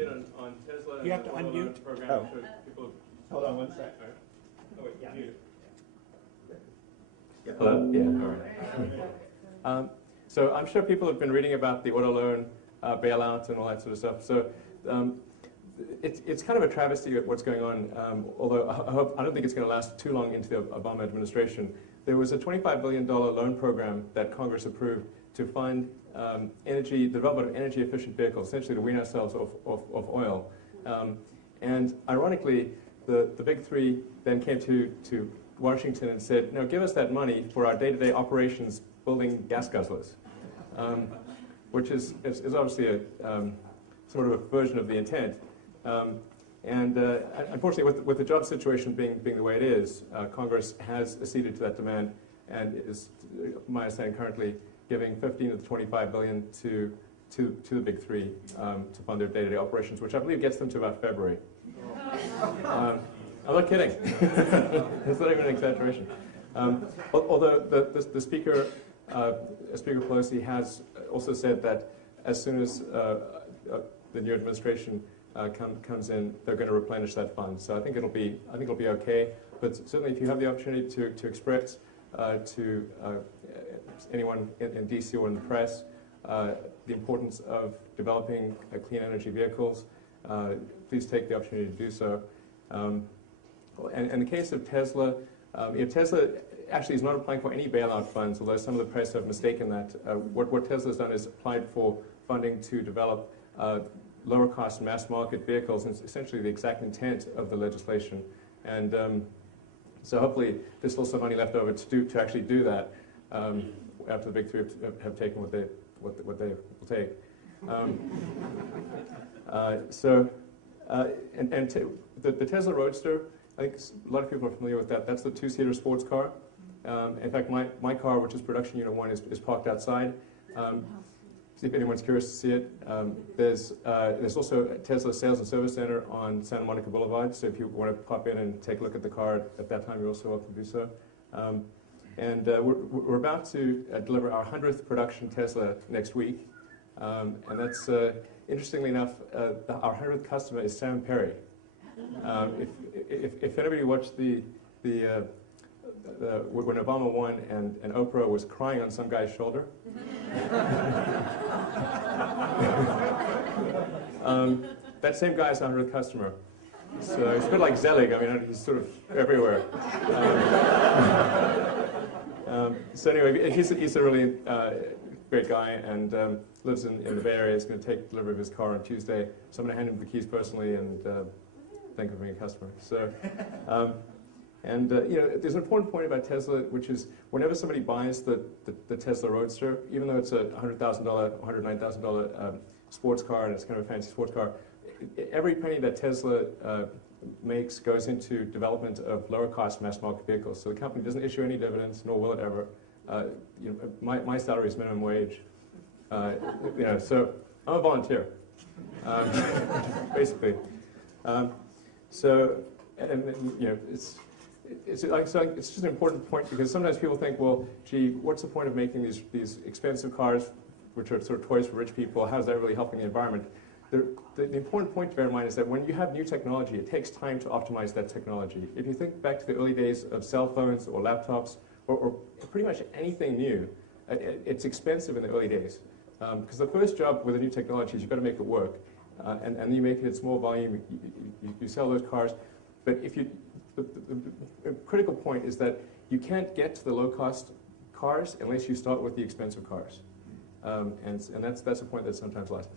bit on Tesla. You have to unmute. Program Oh. so people. Hold on one sec. Oh wait, yeah. Hello? Yeah. All right. So I'm sure people have been reading about the auto loan bailout and all that sort of stuff. So it's kind of a travesty of what's going on. Although I don't think it's going to last too long into the Obama administration. There was a $25 billion loan program that Congress approved to fund the development of energy-efficient vehicles, essentially to wean ourselves off oil. And ironically, the big three then came to Washington and said, no, give us that money for our day-to-day operations building gas guzzlers, which is obviously a sort of a version of the intent. Unfortunately, with the job situation being the way it is, Congress has acceded to that demand and is, my understanding, currently giving 15 of the 25 billion to the big three to fund their day-to-day operations, which I believe gets them to about February. I'm not kidding. It's not even an exaggeration. Although the Speaker, Speaker Pelosi, has also said that as soon as the new administration comes in, they're going to replenish that fund. So I think it'll be okay. But certainly, if you have the opportunity to express to anyone in DC or in the press the importance of developing clean energy vehicles, please take the opportunity to do so. And in the case of Tesla, Tesla actually is not applying for any bailout funds, although some of the press have mistaken that. What Tesla's done is applied for funding to develop lower-cost mass-market vehicles, and it's essentially the exact intent of the legislation. And so hopefully there's still some money left over to actually do that after the big three have taken what they will take. The Tesla Roadster, I think a lot of people are familiar with that. That's the two-seater sports car. In fact, my car, which is production unit 1, is parked outside. See if anyone's curious to see it. There's also a Tesla Sales and Service Center on Santa Monica Boulevard, so if you want to pop in and take a look at the car at that time, you're also welcome to do so. We're about to deliver our 100th production Tesla next week. And that's, interestingly enough, our 100th customer is Sam Perry. If anybody watched when Obama won and Oprah was crying on some guy's shoulder, that same guy is our 100th customer. So it's a bit like Zelig. I mean, he's sort of everywhere. So anyway, he's a really great guy and lives in the Bay Area. He's going to take delivery of his car on Tuesday. So I'm going to hand him the keys personally and thank him for being a customer. So, there's an important point about Tesla, which is whenever somebody buys the Tesla Roadster, even though it's a $100,000, $109,000 sports car and it's kind of a fancy sports car, every penny that Tesla makes goes into development of lower-cost mass-market vehicles. So the company doesn't issue any dividends, nor will it ever. My salary is minimum wage. So I'm a volunteer, basically. It's just an important point because sometimes people think, well, gee, what's the point of making these expensive cars, which are sort of toys for rich people? How is that really helping the environment? The important point to bear in mind is that when you have new technology, it takes time to optimize that technology. If you think back to the early days of cell phones or laptops or pretty much anything new, it's expensive in the early days. Because the first job with a new technology is you've got to make it work. And then you make it in small volume, you sell those cars. But the critical point is that you can't get to the low-cost cars unless you start with the expensive cars. And that's a point that's sometimes lost.